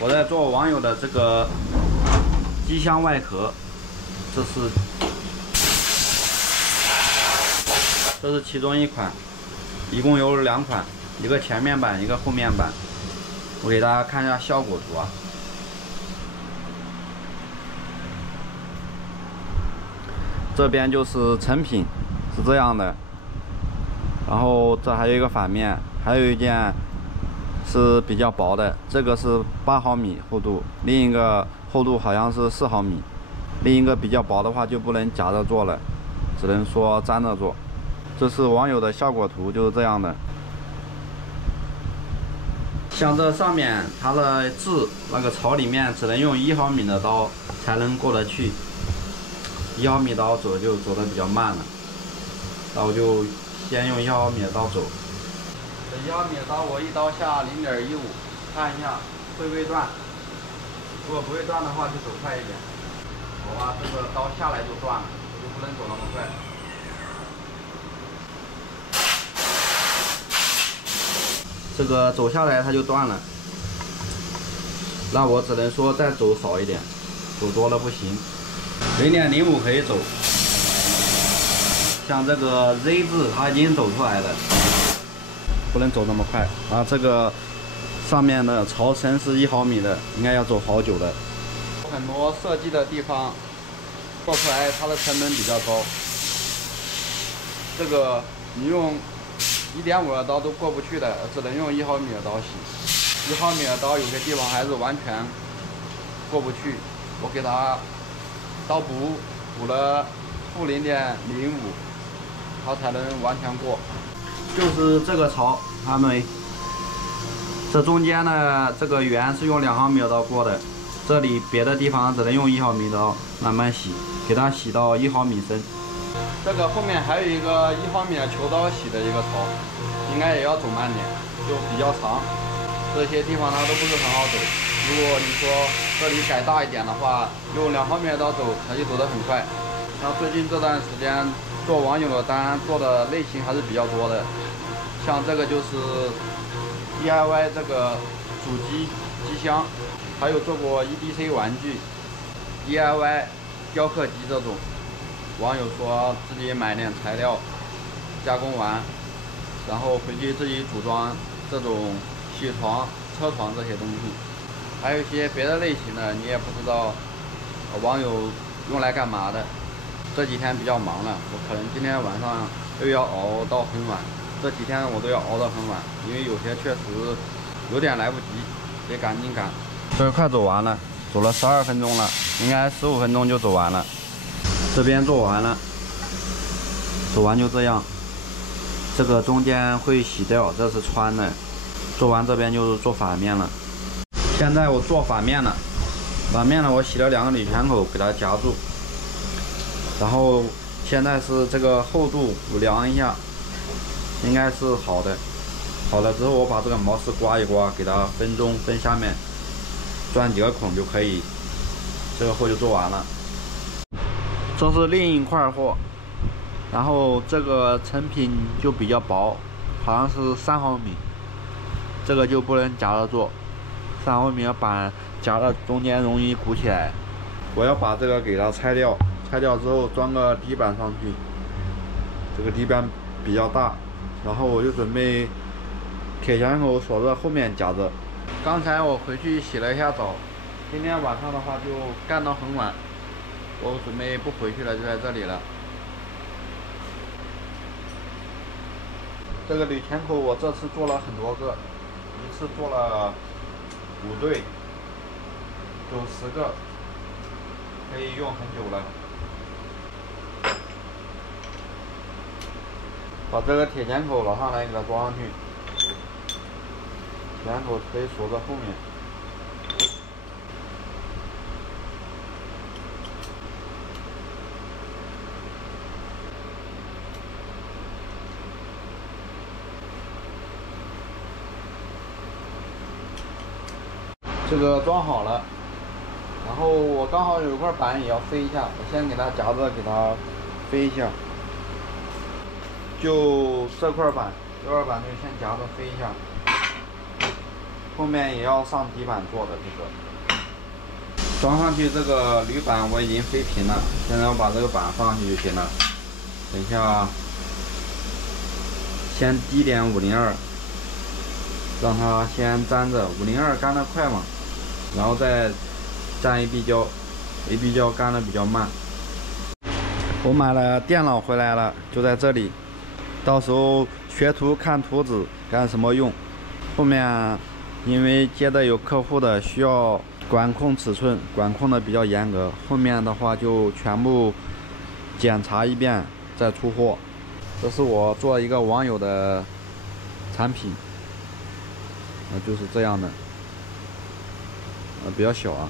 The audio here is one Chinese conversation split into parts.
我在做网友的这个机箱外壳，这是其中一款，一共有2款，一个前面板，一个后面板。我给大家看一下效果图啊。这边就是成品，是这样的。然后这还有一个反面，还有一件是比较薄的，这个是8毫米厚度，另一个厚度好像是4毫米。另一个比较薄的话就不能夹着做了，只能说粘着做。这是网友的效果图，就是这样的。像这上面它的字那个槽里面只能用1毫米的刀才能过得去，1毫米刀走就走得比较慢了，那我就先用1毫米的刀走。这1毫米的刀我一刀下0.15，看一下会不会断。如果不会断的话，就走快一点。我把这个刀下来就断了，我就不能走那么快。这个走下来它就断了，那我只能说再走少一点，走多了不行。0.05可以走。像这个 Z 字它已经走出来了，不能走那么快。啊，这个上面的槽身是1毫米的，应该要走好久的。很多设计的地方做出来它的成本比较高，这个你用1.5的刀都过不去的，只能用1毫米的刀洗。1毫米的刀有些地方还是完全过不去，我给它刀补了负0.05，它才能完全过。就是这个槽，看到没？这中间呢，这个圆是用2毫米的刀过的，这里别的地方只能用1毫米的刀慢慢洗，给它洗到1毫米深。这个后面还有一个1毫米的球刀洗的一个槽，应该也要走慢点，就比较长。这些地方它都不是很好走。如果你说这里改大一点的话，用2毫米的刀走，它就走得很快。像最近这段时间做网友的单做的类型还是比较多的，像这个就是 DIY 这个主机箱，还有做过 EDC 玩具、DIY 雕刻机这种。网友说自己买点材料加工完，然后回去自己组装这种铣床、车床这些东西，还有一些别的类型的，你也不知道网友用来干嘛的。这几天比较忙了，我可能今天晚上又要熬到很晚，这几天我都要熬到很晚，因为有些确实有点来不及，得赶紧赶。这快走完了，走了12分钟了，应该15分钟就走完了。这边做完了，走完就这样。这个中间会洗掉，这是穿的。做完这边就是做反面了。现在我做反面了，反面呢我洗了2个铝圈口给它夹住，然后现在是这个厚度我量一下，应该是好的。好了之后我把这个毛丝刮一刮，给它分中分下面，钻几个孔就可以。这个货就做完了。这是另一块货，然后这个成品就比较薄，好像是3毫米，这个就不能夹着做，3毫米的板夹了中间容易鼓起来。我要把这个给它拆掉，拆掉之后装个底板上去，这个底板比较大，然后我就准备铁钳口锁在后面夹着。刚才我回去洗了一下澡，今天晚上的话就干到很晚。我准备不回去了，就在这里了。这个铝钳口我这次做了很多个，一次做了5对，有10个，可以用很久了。把这个铁钳口拿上来给它装上去，铁钳口可以锁在后面。这个装好了，然后我刚好有一块板也要飞一下，我先给它夹着，给它飞一下。就这块板，就先夹着飞一下。后面也要上底板做的这个。装上去这个铝板我已经飞平了，现在我把这个板放上去就行了。等一下，先滴点502，让它先粘着，502干得快嘛，然后再粘 AB 胶，AB 胶干得比较慢。我买了电脑回来了，就在这里，到时候学图看图纸干什么用？后面因为接的有客户的需要管控尺寸，管控的比较严格，后面的话就全部检查一遍再出货。这是我做一个网友的产品，就是这样的，比较小啊。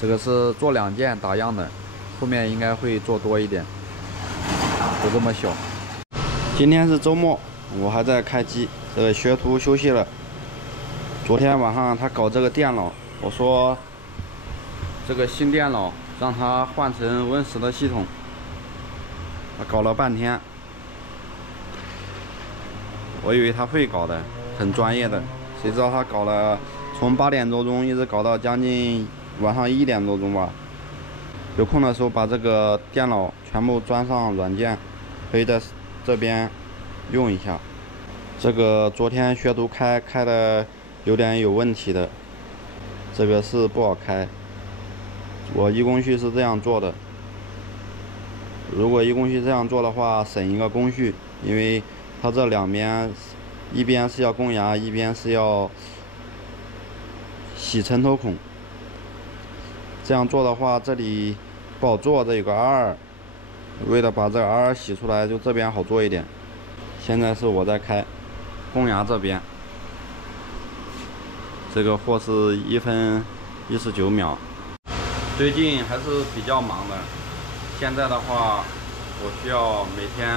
这个是做2件打样的，后面应该会做多一点，就这么小。今天是周末，我还在开机，这个学徒休息了。昨天晚上他搞这个电脑，我说这个新电脑让他换成Win10的系统，他搞了半天。我以为他会搞的，很专业的，谁知道他搞了，从8点多钟一直搞到将近晚上1点多钟吧。有空的时候把这个电脑全部装上软件，可以在这边用一下。这个昨天学徒开的有点有问题的，这个是不好开。我一工序是这样做的，如果一工序这样做的话，省一个工序，因为它这两边，一边是要攻牙，一边是要洗沉头孔。这样做的话，这里不好做，这有个R2，为了把这个R2洗出来，就这边好做一点。现在是我在开攻牙这边，这个货是1分19秒。最近还是比较忙的，现在的话，我需要每天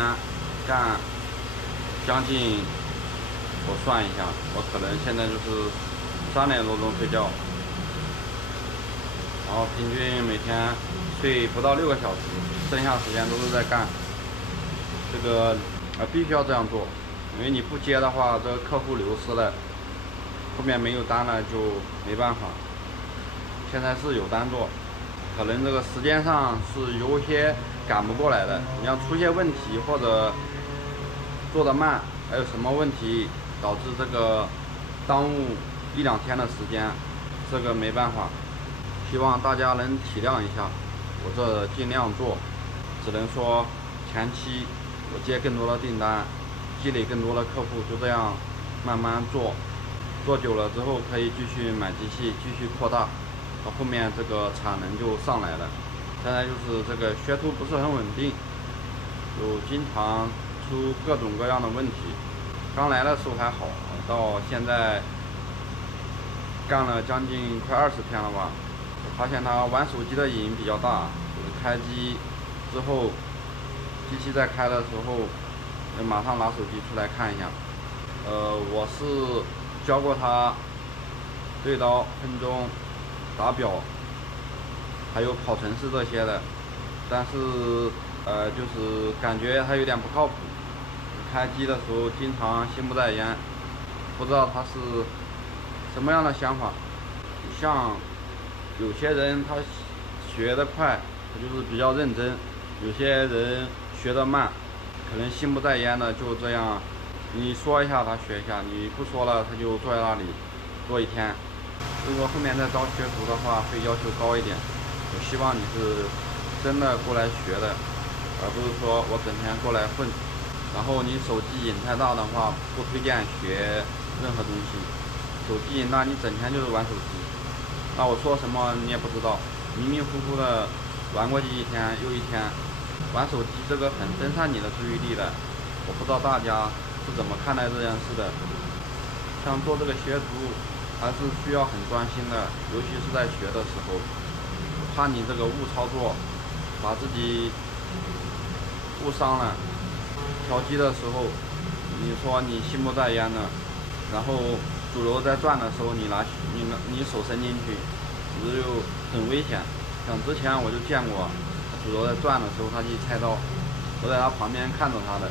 干将近，我算一下，我可能现在就是3点多钟睡觉，然后平均每天睡不到6个小时，剩下时间都是在干。这个必须要这样做，因为你不接的话，这个客户流失了，后面没有单了就没办法。现在是有单做，可能这个时间上是有些赶不过来的。你要出现问题或者做得慢，还有什么问题导致这个耽误1、2天的时间，这个没办法。希望大家能体谅一下，我这尽量做，只能说前期我接更多的订单，积累更多的客户，就这样慢慢做，做久了之后可以继续买机器，继续扩大，到后面这个产能就上来了。现在就是这个学徒不是很稳定，有经常出各种各样的问题。刚来的时候还好，到现在干了将近快20天了吧，我发现他玩手机的瘾比较大，就是开机之后，机器在开的时候，马上拿手机出来看一下。我是教过他对刀、分钟、打表，还有跑程式这些的，但是就是感觉他有点不靠谱。开机的时候经常心不在焉，不知道他是什么样的想法。像有些人他学得快，他就是比较认真；有些人学得慢，可能心不在焉的就这样，你说一下他学一下，你不说了他就坐在那里做1天。如果后面再招学徒的话，会要求高一点。我希望你是真的过来学的，而不是说我整天过来混。然后你手机瘾太大的话，不推荐学任何东西。手机瘾大，你整天就是玩手机，那我说什么你也不知道，迷迷糊糊的玩过去1天又1天。玩手机这个很分散你的注意力的，我不知道大家是怎么看待这件事的。像做这个学徒，还是需要很专心的，尤其是在学的时候，怕你这个误操作，把自己误伤了。调机的时候，你说你心不在焉的，然后主流在转的时候，你手伸进去，这就很危险。像之前我就见过，主流在转的时候，他去菜刀，我在他旁边看着他的，